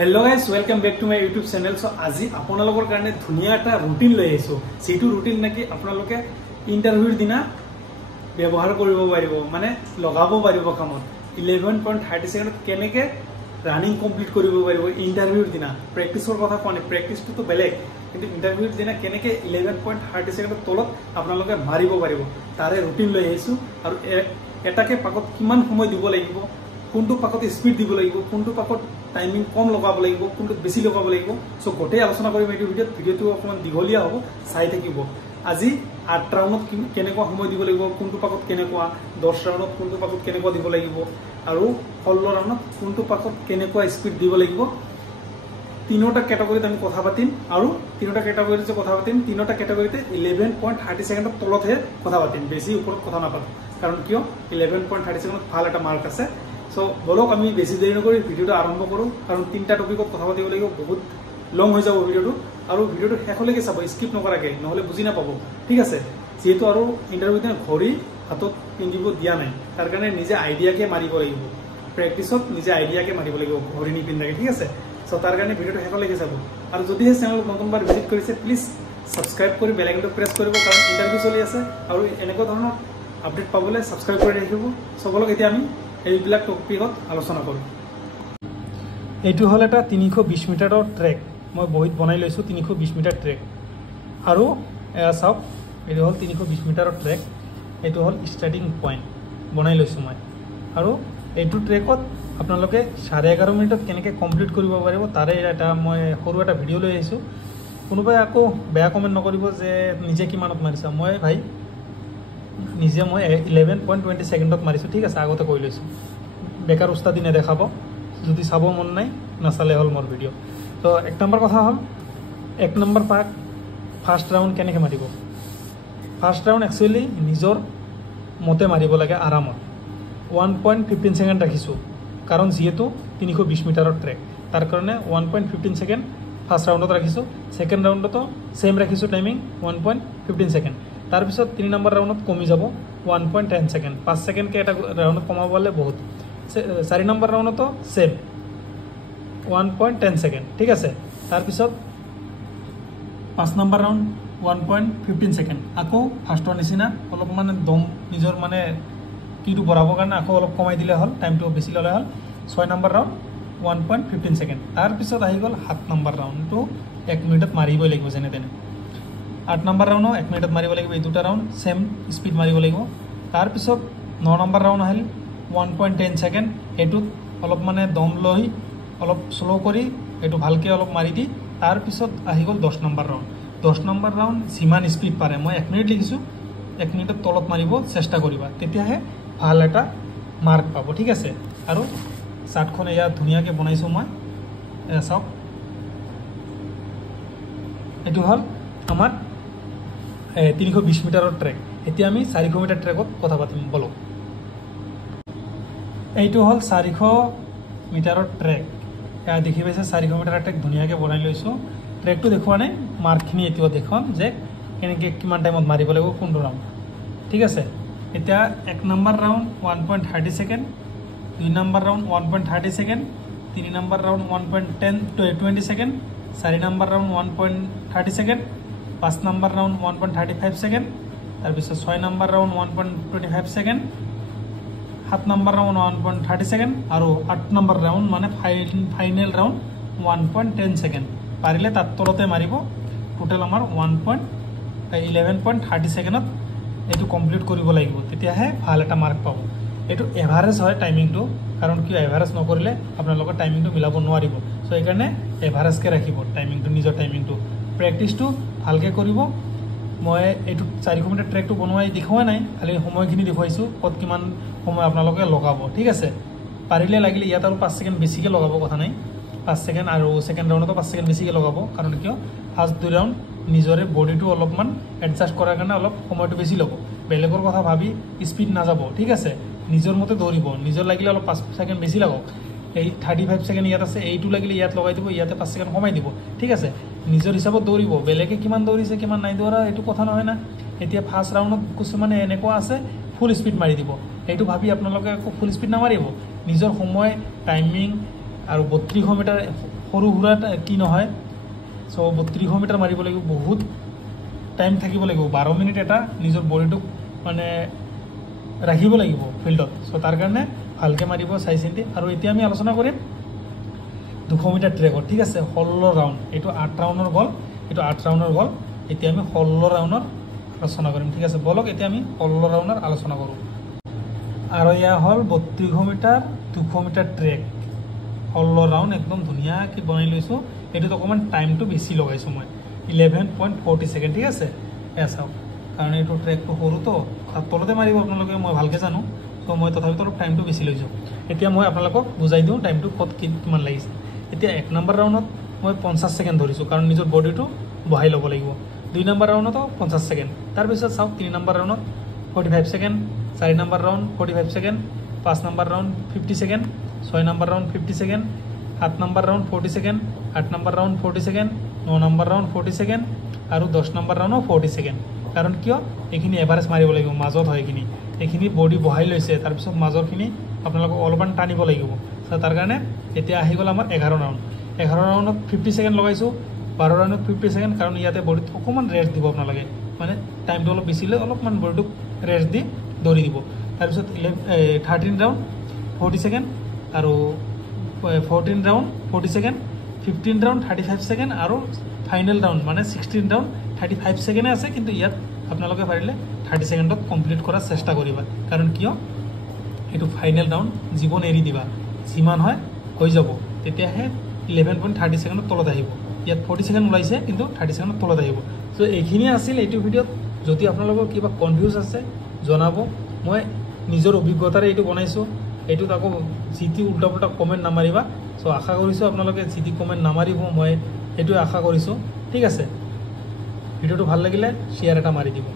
Hello guys welcome back to my YouTube channel. So आज आपनलोকৰ কাৰণে ধুনিয়া এটা ৰুটিন লৈ আহিছো। সেইটো ৰুটিন নাকি আপোনালোকে ইন্টাৰভিউৰ দিনা ব্যৱহাৰ কৰিব পাৰিব, মানে লগাব পাৰিব কামত। 11.30 সেকেন্ডত কেনেকে ৰানিং কমপ্লিট কৰিব পাৰিব ইন্টাৰভিউৰ দিনা। প্ৰেক্টিছৰ কথা কোৱা নাই, প্ৰেক্টিছটো তো বেলেগ, কিন্তু ইন্টাৰভিউৰ দিনা কেনেকে 11.30 সেকেন্ডৰ তলত আপোনালোকে মাৰিব পাৰিব তাৰে ৰুটিন লৈ আহিছো। আৰু এটাকে পাকত কিমান সময় দিব লাগিব, কোনটো পাকত স্পীড দিব লাগিব, কোনটো পাকত টাইমিং কম লগাব লাগিব, কোনটো বেছি লগাব লাগিব। সো গোটেই আলোচনা কৰিম এই ভিডিঅ'টো অকমান দীঘলীয়া হ'ব, চাই থাকিব। আজি 8 ৰাউণ্ডত কেনেকুৱা সময় দিব লাগিব, কোনটো পাকত কেনেকুৱা, 10 ৰাউণ্ডত কোনটো পাকত কেনেকুৱা দিব লাগিব, আৰু 16 ৰাউণ্ডত কোনটো পাকত কেনেকুৱা স্পীড দিব লাগিব। তিনিটা ক্যাটাগৰীত আমি কথা পাতিম, আৰু তিনিটা ক্যাটাগৰীত যে কথা পাতিম, তিনিটা ক্যাটাগৰীতে 11.30 সেকেন্ডৰ তলতহে কথা পাতিম, বেছি ওপৰত কথা নাপাতো। কাৰণ কিয় 11.30 সেকেন্ডত ভাল এটা মাৰ্ক আছে। সো বলক আমি বেছি দেৰি নকৰি ভিডিঅ'টো আৰম্ভ কৰোঁ, কাৰণ তিনিটা টপিকত কথা পাতিব লাগিব, বহুত লং হৈ যাব ভিডিঅ'টো। আৰু ভিডিঅ'টো শেষলৈকে চাব, স্কিপ নকৰাকৈ, নহ'লে বুজি নাপাব, ঠিক আছে। যিহেতু আৰু ইণ্টাৰভিউত ঘড়ী হাতত পিন্ধিব দিয়া নাই, তাৰ কাৰণে নিজে আইডিয়াকে মাৰিব লাগিব। প্ৰেক্টিছত নিজে আইডিয়াকে মাৰিব লাগিব, ঘড়ী নিপিন্ধাকে, ঠিক আছে। সো তাৰ কাৰণে ভিডিঅ'টো শেষলৈকে চাব। আৰু যদিহে চেনেল নতুনবাৰ ভিজিট কৰিছে, প্লিজ ছাবস্ক্ৰাইব কৰি বেল আইকনটো প্ৰেছ কৰিব, কাৰণ ইণ্টাৰভিউ চলি আছে আৰু এনেকুৱা ধৰণৰ আপডেট পাবলৈ ছাবস্ক্ৰাইব কৰি ৰাখিব। চবলক এতিয়া আমি এইবিলাক টপিকত আলোচনা কৰোঁ। এইটো হ'ল এটা 320 মিটাৰৰ ট্ৰেক, মই বহীত বনাই লৈছোঁ 320 মিটাৰ ট্ৰেক। আৰু এয়া চাওক, এইটো হ'ল 320 মিটাৰৰ ট্ৰেক, এইটো হ'ল ষ্টাৰ্টিং পইণ্ট বনাই লৈছোঁ মই। আৰু এইটো ট্ৰেকত আপোনালোকে 11:30 মিনিটত কেনেকৈ কমপ্লিট কৰিব পাৰিব তাৰে এটা মই সৰু এটা ভিডিঅ' লৈ আহিছোঁ। কোনোবাই আকৌ বেয়া কমেণ্ট নকৰিব যে নিজে কিমানত মাৰিছা। মই ভাই নিজে মই 11.20 সেকেন্ডত মাৰিছোঁ, ঠিক আছে। আগতে কৈ লৈছোঁ, বেকাৰ উস্তাদি নেদেখাব, যদি চাব মন নাই নাচালে হ'ল মোৰ ভিডিঅ'। তো 1 নম্বৰ কথা হ'ল, 1 নম্বৰ পাক ফাৰ্ষ্ট ৰাউণ্ড কেনেকৈ মাৰিব। ফাৰ্ষ্ট ৰাউণ্ড একচুৱেলি নিজৰ মতে মাৰিব লাগে, আৰামত। 1.15 সেকেন্ড ৰাখিছোঁ, কাৰণ যিহেতু 320 মিটাৰৰ ট্ৰেক, তাৰ কাৰণে 1.15 সেকেন্ড ফাৰ্ষ্ট ৰাউণ্ডত ৰাখিছোঁ। ছেকেণ্ড ৰাউণ্ডতো ছেইম ৰাখিছোঁ টাইমিং 1.15 সেকেন্ড। তাৰপিছত 3 নম্বৰ ৰাউণ্ডত কমি যাব 1.10 সেকেন্ড, 5 সেকেন্ডকৈ এটা ৰাউণ্ডত কমাব পাৰিলে বহুত। 4 নম্বৰ ৰাউণ্ডতো ছেইম 1.10 সেকেন্ড, ঠিক আছে। তাৰপিছত 5 নম্বৰ ৰাউণ্ড 1.15 সেকেন্ড, আকৌ ফাৰ্ষ্টৰ নিচিনা অলপ মানে দম নিজৰ মানে কিটো বঢ়াবৰ কাৰণে আকৌ অলপ কমাই দিলে হ'ল, টাইমটো বেছি ল'লে হ'ল। 6 নম্বৰ ৰাউণ্ড 1.15 সেকেন্ড। তাৰপিছত আহি গ'ল 7 নম্বৰ ৰাউণ্ডটো 1 মিনিটত মাৰিবই লাগিব যেনে তেনে। 8 নম্বৰ ৰাউণ্ডো 1 মিনিটত মাৰিব লাগিব, এই দুটা ৰাউণ্ড ছেইম স্পীড মাৰিব লাগিব। তাৰপিছত 9 নম্বৰ ৰাউণ্ড আহিল 1.10 সেকেন্ড, এইটোত অলপ মানে দম লৈ অলপ শ্ল' কৰি এইটো ভালকৈ অলপ মাৰি দি, তাৰপিছত আহি গ'ল 10 নম্বৰ ৰাউণ্ড। 10 নম্বৰ ৰাউণ্ড যিমান স্পীড পাৰে, মই 1 মিনিট লিখিছোঁ, 1 মিনিটত তলত মাৰিব চেষ্টা কৰিবা, তেতিয়াহে ভাল এটা মাৰ্ক পাব, ঠিক আছে। আৰু চাৰ্টখন এয়া ধুনীয়াকৈ বনাইছোঁ মই, এয়া চাওক। এইটো হ'ল আমাৰ 320 মিটাৰৰ ট্ৰেক। এতিয়া আমি 400 মিটাৰ ট্ৰেকত কথা পাতিম, বলক। এইটো হ'ল 400 মিটাৰৰ ট্ৰেক, এয়া দেখি পাইছে 400 মিটাৰৰ ট্ৰেক ধুনীয়াকৈ বনাই লৈছোঁ। ট্ৰেকটো দেখুওৱা নাই, মাৰ্কখিনি এতিয়া দেখুৱাম যে কেনেকৈ কিমান টাইমত মাৰিব লাগিব কোনটো ৰাউণ্ড, ঠিক আছে। এতিয়া 1 number round 1.30 second, 2 number round 1.30 second, 3 number round 1.20 second, 4 number round 1.30 second, 5 number round 1.35 second, তাৰপিছত 6 number round 1.25 second, 7 number round 1.30 second, আৰু 8 নম্বৰ ৰাউণ্ড মানে ফাইনেল ৰাউণ্ড 1.10 সেকেন্ড। পাৰিলে তাত তলতে মাৰিব। টোটেল আমাৰ 11.30 সেকেন্ডত এইটো কমপ্লিট কৰিব লাগিব, তেতিয়াহে ভাল এটা মাৰ্ক পাব। এইটো এভাৰেজ হয় টাইমিংটো, কাৰণ কিয় এভাৰেজ নকৰিলে আপোনালোকৰ টাইমিংটো মিলাব নোৱাৰিব। চ' সেইকাৰণে এভাৰেজকৈ ৰাখিব টাইমিংটো, নিজৰ টাইমিংটো। প্ৰেক্টিছটো ভালকৈ কৰিব। মই এইটো 400 মিটাৰ ট্ৰেকটো বনোৱাই দেখুওৱা নাই, খালি সময়খিনি দেখুৱাইছোঁ, ক'ত কিমান সময় আপোনালোকে লগাব, ঠিক আছে। পাৰিলে লাগিলে ইয়াত আৰু 5 সেকেন্ড বেছিকৈ লগাব, কথা নাই, 5 সেকেন্ড, আৰু ছেকেণ্ড ৰাউণ্ডতো 5 সেকেন্ড বেছিকৈ লগাব। কাৰণ কিয় ফাৰ্ষ্ট 2 ৰাউণ্ড নিজৰে বডিটো অলপমান এডজাষ্ট কৰাৰ কাৰণে অলপ সময়টো বেছি ল'ব। বেলেগৰ কথা ভাবি স্পীড নাযাব, ঠিক আছে। নিজৰ মতে দৌৰিব, নিজৰ লাগিলে অলপ 5 সেকেন্ড বেছি লাগক। এই 35 সেকেন্ড ইয়াত আছে, এইটো লাগিলে ইয়াত লগাই দিব, ইয়াতে 5 সেকেন্ড কমাই দিব, ঠিক আছে। নিজৰ হিচাপত দৌৰিব, বেলেগে কিমান দৌৰিছে কিমান নাই দৌৰা এইটো কথা নহয় না। এতিয়া ফাৰ্ষ্ট ৰাউণ্ডত কিছুমানে এনেকুৱা আছে ফুল স্পীড মাৰি দিব, এইটো ভাবি আপোনালোকে আকৌ ফুল স্পীড নামাৰিব। নিজৰ সময় টাইমিং আৰু 3200 মিটাৰ সৰু সুৰা কি নহয়। চ' 3200 মিটাৰ মাৰিব লাগিব, বহুত টাইম থাকিব লাগিব, 12 মিনিট এটা নিজৰ বডিটোক মানে ৰাখিব লাগিব ফিল্ডত। চ' তাৰ কাৰণে ভালকৈ মাৰিব চাই চিন্তি। আৰু এতিয়া আমি আলোচনা কৰিম 200 মিটাৰ ট্ৰেকত, ঠিক আছে। 16 ৰাউণ্ড, এইটো 8 ৰাউণ্ডৰ গ'ল, এইটো 8 ৰাউণ্ডৰ গ'ল। এতিয়া আমি 16 ৰাউণ্ডৰ আলোচনা কৰিম, ঠিক আছে। বলক এতিয়া আমি 16 ৰাউণ্ডৰ আলোচনা কৰোঁ। আৰু এয়া হ'ল 3200 মিটাৰ 200 মিটাৰ ট্ৰেক, 16 ৰাউণ্ড একদম ধুনীয়াকৈ বনাই লৈছোঁ। এইটোত অকণমান টাইমটো বেছি লগাইছোঁ মই, 11.40 ছেকেণ্ড, ঠিক আছে। এয়া চাওক, কাৰণ এইটো ট্ৰেকটো সৰুতো, তলতে মাৰিব আপোনালোকে, মই ভালকৈ জানো। চ' মই তথাপিতো অলপ টাইমটো বেছি লৈছোঁ। এতিয়া মই আপোনালোকক বুজাই দিওঁ টাইমটো ক'ত কিমান লাগিছে। এতিয়া 1 নম্বৰ ৰাউণ্ডত মই 50 ছেকেণ্ড ধৰিছোঁ, কাৰণ নিজৰ বডিটো বহাই ল'ব লাগিব। 2 নম্বৰ ৰাউণ্ডতো 50 ছেকেণ্ড। তাৰপিছত চাওক 3 নম্বৰ ৰাউণ্ডত 45 second, 4 number round 45 second, 5 number round 50 second, 6 number round 50 second, 7 number round 40 second, 8 number round 40 second, 9 number round 40 second, আৰু 10 নম্বৰ ৰাউণ্ডো 40 ছেকেণ্ড। কাৰণ কিয়, এইখিনি এভাৰেজ মাৰিব লাগিব, মাজত হয় এইখিনি বডি বহাই লৈছে, তাৰপিছত মাজৰখিনি আপোনালোকক অলপমান টানিব লাগিব। চ' তাৰ কাৰণে এতিয়া আহি গ'ল আমাৰ 11 ৰাউণ্ড। 11 ৰাউণ্ডত 50 ছেকেণ্ড লগাইছোঁ, 12 ৰাউণ্ডত 50 ছেকেণ্ড, কাৰণ ইয়াতে বডিত অকণমান ৰেষ্ট দিব আপোনালোকে, মানে টাইমটো অলপ বেছি লৈ অলপমান বডিটোক ৰেষ্ট দি দৌৰি দিব। তাৰপিছত 13 ৰাউণ্ড 40 ছেকেণ্ড, আৰু 14 ৰাউণ্ড 40 ছেকেণ্ড, 15 ৰাউণ্ড 35 ছেকেণ্ড, আৰু ফাইনেল ৰাউণ্ড মানে 16 ৰাউণ্ড 35 ছেকেণ্ডে আছে। কিন্তু ইয়াত আপোনালোকে পাৰিলে 30 ছেকেণ্ডত কমপ্লিট কৰাৰ চেষ্টা কৰিবা, কাৰণ কিয় এইটো ফাইনেল ৰাউণ্ড, জীৱন এৰি দিবা, যিমান হয় হৈ যাব, তেতিয়াহে 11.30 ছেকেণ্ডত তলত আহিব। ইয়াত 40 ছেকেণ্ড ওলাইছে, কিন্তু 30 ছেকেণ্ডত তলত আহিব। চ' এইখিনিয়ে আছিল এইটো ভিডিঅ'ত। যদি আপোনালোকৰ কিবা কনফিউজ আছে জনাব, মই নিজৰ অভিজ্ঞতাৰে এইটো বনাইছোঁ। এইটোত আকৌ যি টি উল্টা পুল্টা কমেণ্ট নামাৰিবা। চ' আশা কৰিছোঁ আপোনালোকে যি টি কমেণ্ট নামাৰিব, মই সেইটোৱে আশা কৰিছোঁ, ঠিক আছে। ভিডিঅ'টো ভাল লাগিলে শ্বেয়াৰ এটা মাৰি দিব।